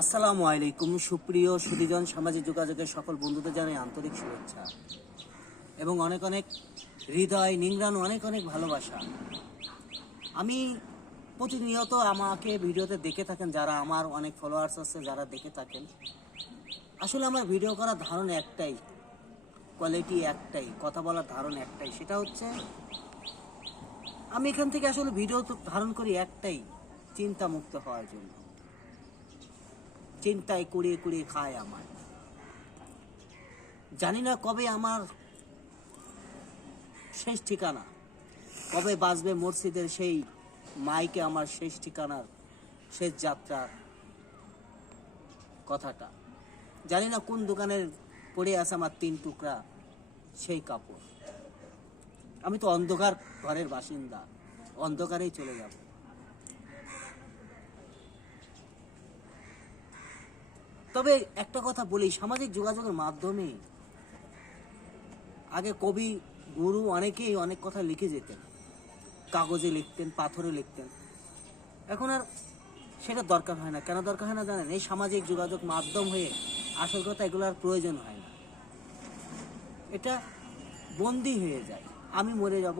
আসসালামু আলাইকুম সুপ্রিয় সুধীজন, সামাজিক যোগাযোগের সকল বন্ধুদের জানাই আন্তরিক শুভেচ্ছা এবং অনেক অনেক হৃদয় নিংড়ানো অনেক অনেক ভালোবাসা। আমি প্রতিনিয়ত আমাকে ভিডিওতে দেখে থাকেন, যারা আমার অনেক ফলোয়ার্স আছে যারা দেখে থাকেন। আসলে আমার ভিডিও করার ধারণা একটাই, কোয়ালিটি একটাই, কথা বলার ধারণা একটাই, সেটা হচ্ছে আমি এখান থেকে আসলে ভিডিও তো ধারণ করি একটাই, চিন্তা মুক্ত হওয়ার জন্য। চিন্তায় কুড়িয়ে কুড়িয়ে খায় আমার। জানি না কবে আমার শেষ ঠিকানা, কবে বাজবে মসজিদের সেই মাইকে আমার শেষ ঠিকানার শেষ যাত্রার কথাটা। জানি না কোন দোকানের পড়ে আছে আমার 3 টুকরা সেই কাপড়। আমি তো অন্ধকার ঘরের বাসিন্দা, অন্ধকারেই চলে যাব। তবে একটা কথা বলি, সামাজিক যোগাযোগের মাধ্যমে আগে কবি গুরু অনেকেই অনেক কথা লিখে যেতেন, কাগজে লিখতেন, পাথরে লিখতেন। এখন আর সেটা দরকার হয় না। কেন দরকার হয় না জানেন? এই সামাজিক যোগাযোগ মাধ্যম হয়ে আসল কথা এগুলো আর প্রয়োজন হয় না। এটা বন্দি হয়ে যায়। আমি মরে যাব,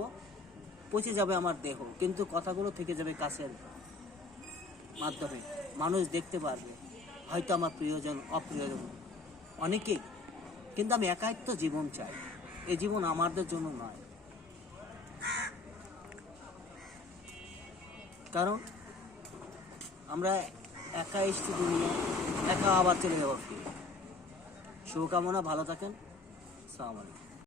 পচে যাবে আমার দেহ, কিন্তু কথাগুলো থেকে যাবে কাছের মাধ্যমে। মানুষ দেখতে পারবে, হয়তো আমার প্রিয়জন অপ্রিয়জন অনেকেই, কিন্তু আমি একাকিত্ব জীবন চাই। এই জীবন আমাদের জন্য নয়, কারণ আমরা একা এসছি দুনিয়া, একা আবার চলে যাবো ফিরে। শুভকামনা, ভালো থাকেন। আসসালামু আলাইকুম।